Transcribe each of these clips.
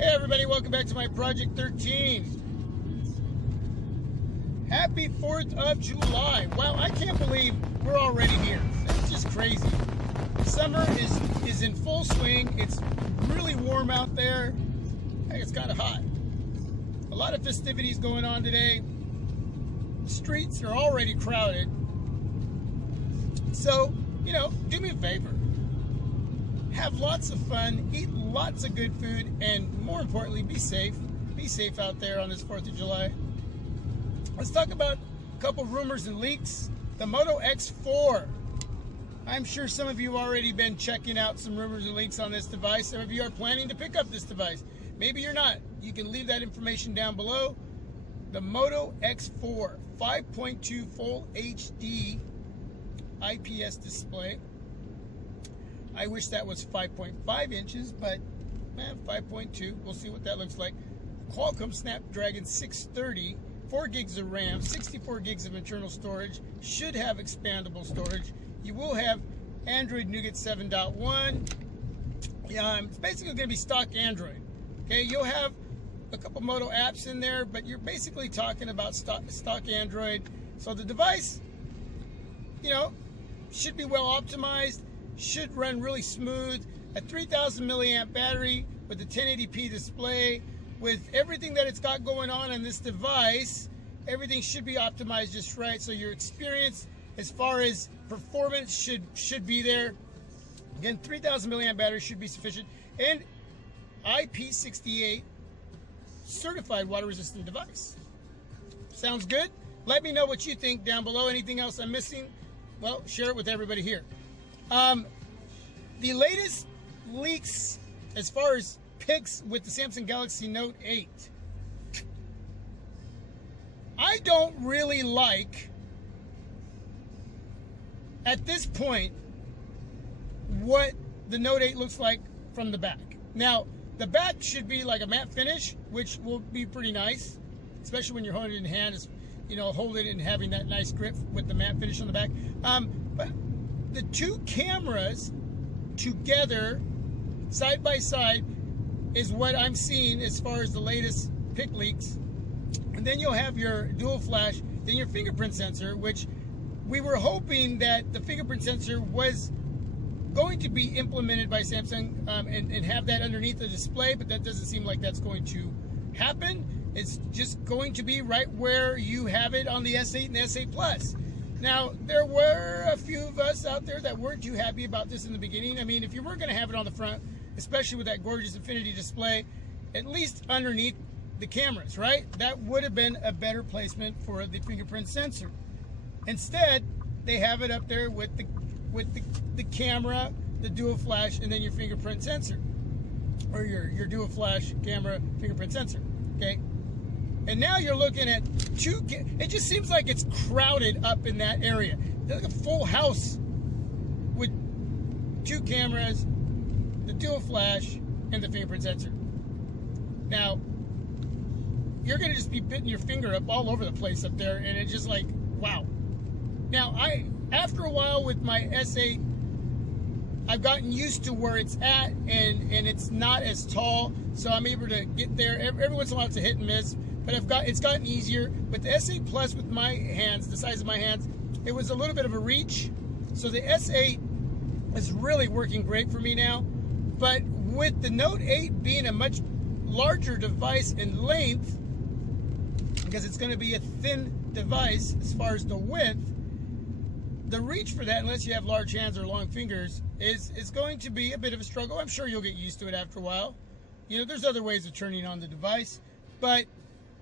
Hey everybody, welcome back to my Project 13. Happy 4th of July. Wow, I can't believe we're already here. It's just crazy. Summer is in full swing. It's really warm out there. Hey, it's kind of hot. A lot of festivities going on today. The streets are already crowded. So, you know, do me a favor. Have lots of fun, eat lots of good food, and more importantly, be safe. Be safe out there on this 4th of July. Let's talk about a couple rumors and leaks. The Moto X4. I'm sure some of you have already been checking out some rumors and leaks on this device. Some of you are planning to pick up this device. Maybe you're not. You can leave that information down below. The Moto X4 5.2 Full HD IPS display. I wish that was 5.5 inches, but 5.2. We'll see what that looks like. Qualcomm Snapdragon 630, 4 gigs of RAM, 64 gigs of internal storage. Should have expandable storage. You will have Android Nougat 7.1. It's basically going to be stock Android. Okay, you'll have a couple Moto apps in there, but you're basically talking about stock Android. So the device, you know, should be well optimized. Should run really smooth. A 3000 milliamp battery with a 1080p display. With everything that it's got going on this device, everything should be optimized just right. So your experience as far as performance should be there. Again, 3000 milliamp battery should be sufficient. And IP68 certified water resistant device. Sounds good? Let me know what you think down below. Anything else I'm missing? Well, share it with everybody here. The latest leaks as far as pics with the Samsung Galaxy Note 8. I don't really like, at this point, what the Note 8 looks like from the back. Now, the back should be like a matte finish, which will be pretty nice, especially when you're holding it in hand, you know, holding it and having that nice grip with the matte finish on the back. But the two cameras together, side by side, is what I'm seeing as far as the latest pic leaks. And then you'll have your dual flash, then your fingerprint sensor, which we were hoping that the fingerprint sensor was going to be implemented by Samsung and have that underneath the display, but that doesn't seem like that's going to happen. It's just going to be right where you have it on the S8 and the S8 Plus. Now, there were a few of us out there that weren't too happy about this in the beginning. I mean, if you weren't going to have it on the front, especially with that gorgeous Infinity display, at least underneath the cameras, right? That would have been a better placement for the fingerprint sensor. Instead, they have it up there with the camera, the dual flash, and then your fingerprint sensor. Or your dual flash camera fingerprint sensor, okay? And now you're looking at it just seems like it's crowded up in that area. There's like a full house with 2 cameras, the dual flash, and the fingerprint sensor. Now, you're going to just be bitting your finger up all over the place up there, and it's just like, wow. Now, after a while with my S8, I've gotten used to where it's at, and it's not as tall, so I'm able to get there. Every once in a while it's a hit and miss, but it's gotten easier. With the S8 Plus, with my hands, the size of my hands, it was a little bit of a reach. So the S8 is really working great for me now. But with the Note 8 being a much larger device in length, because it's going to be a thin device as far as the width, the reach for that, unless you have large hands or long fingers, is going to be a bit of a struggle. I'm sure you'll get used to it after a while. You know, there's other ways of turning on the device, but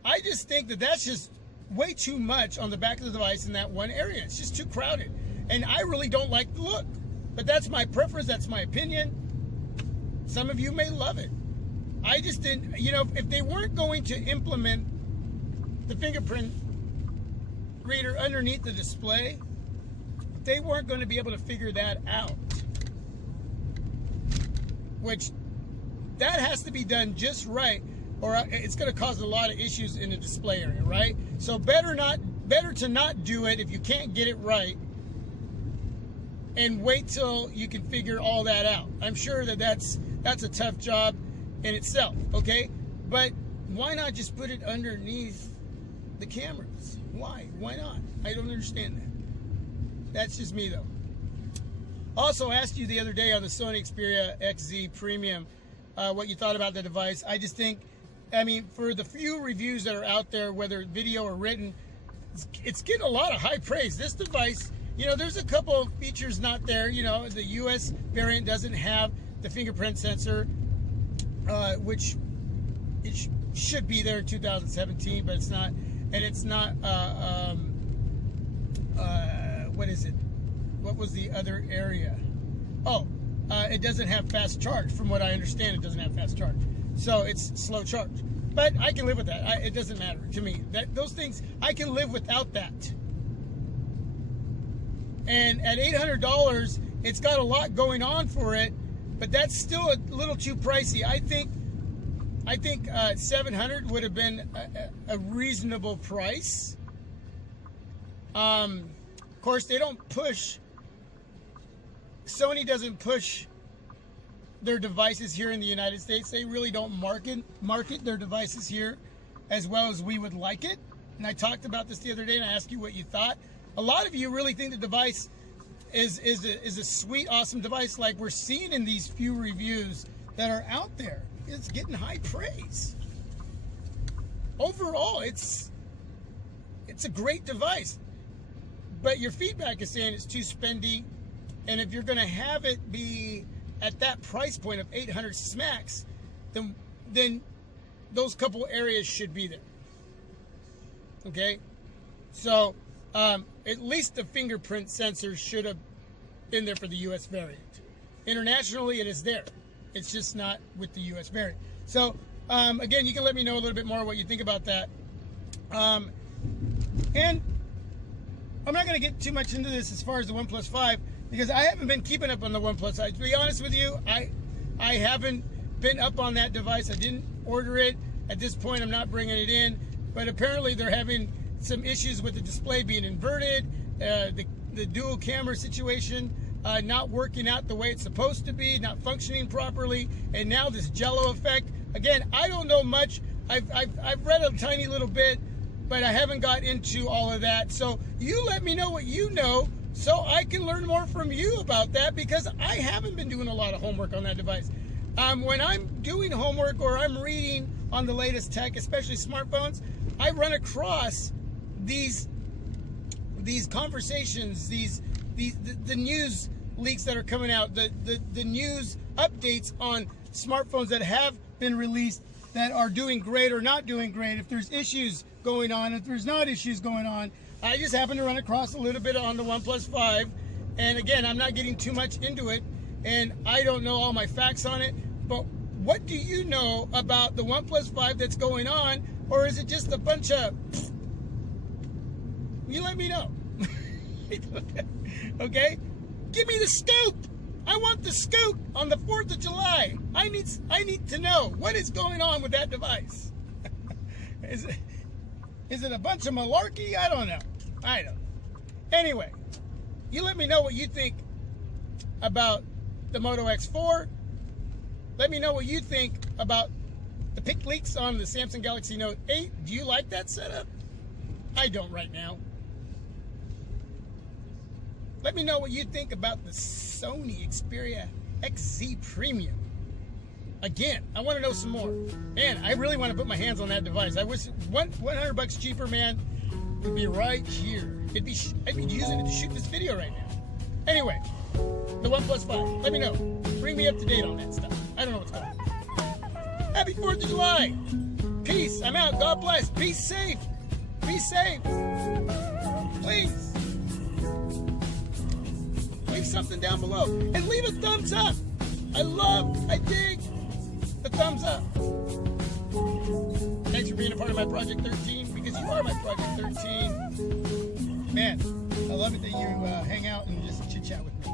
I just think that that's just way too much on the back of the device in that one area. It's just too crowded, and I really don't like the look. But that's my preference. That's my opinion. Some of you may love it. I just didn't, you know, if they weren't going to implement the fingerprint reader underneath the display, they weren't going to be able to figure that out. Which, that has to be done just right, or it's going to cause a lot of issues in the display area, right? So better to not do it if you can't get it right, and wait till you can figure all that out. I'm sure that that's a tough job, in itself, okay? But why not just put it underneath the cameras? Why? Why not? I don't understand that. That's just me, though. Also asked you the other day on the Sony Xperia XZ Premium what you thought about the device. I just think, I mean, for the few reviews that are out there, whether video or written, it's getting a lot of high praise. This device, you know, there's a couple of features not there. You know, the US variant doesn't have the fingerprint sensor, which it should be there in 2017, but it's not. And it's not, what is it? What was the other area? Oh, it doesn't have fast charge. From what I understand, it doesn't have fast charge. So it's slow charge. But I can live with that. It doesn't matter to me. Those things, I can live without that. And at $800, it's got a lot going on for it, but that's still a little too pricey. I think $700 would have been a reasonable price. Of course, they don't push. Sony doesn't push their devices here in the United States. They really don't market their devices here as well as we would like it. And I talked about this the other day, and I asked you what you thought. A lot of you really think the device is a sweet, awesome device, like we're seeing in these few reviews that are out there. It's getting high praise. Overall, it's a great device, but your feedback is saying it's too spendy, and if you're going to have it be at that price point of 800 smacks, then those couple areas should be there. Okay, so at least the fingerprint sensor should have been there for the US variant. Internationally, it is there. It's just not with the US variant. So again, you can let me know a little bit more what you think about that. And I'm not going to get too much into this as far as the OnePlus 5, because I haven't been keeping up on the OnePlus 5. To be honest with you, I haven't been up on that device. I didn't order it. At this point, I'm not bringing it in. But apparently, they're having some issues with the display being inverted, the dual camera situation not working out the way it's supposed to be, not functioning properly, and now this jello effect. Again, I don't know much. I've read a tiny little bit, but I haven't got into all of that. So you let me know what you know, so I can learn more from you about that, because I haven't been doing a lot of homework on that device. When I'm doing homework or I'm reading on the latest tech, especially smartphones, I run across these conversations, the news leaks that are coming out, the news updates on smartphones that have been released that are doing great or not doing great, if there's issues going on, if there's not issues going on. I just happened to run across a little bit on the OnePlus 5, and again, I'm not getting too much into it, and I don't know all my facts on it, but what do you know about the OnePlus 5 that's going on, or is it just a bunch of... You let me know. Okay? Give me the scoop. I want the scoop on the 4th of July. I need to know what is going on with that device. Is it a bunch of malarkey? I don't know. Anyway, you let me know what you think about the Moto X4. Let me know what you think about the pic leaks on the Samsung Galaxy Note 8. Do you like that setup? I don't right now. Let me know what you think about the Sony Xperia XZ Premium. Again, I want to know some more. Man, I really want to put my hands on that device. I wish $100 cheaper, man, would be right here. I'd be using it to shoot this video right now. Anyway, the OnePlus 5. Let me know. Bring me up to date on that stuff. I don't know what's going on. Happy 4th of July. Peace. I'm out. God bless. Be safe. Be safe. Please. Leave something down below. And leave a thumbs up. I dig the thumbs up. Thanks for being a part of my Project 13, because you are my Project 13. Man, I love it that you hang out and just chit chat with me.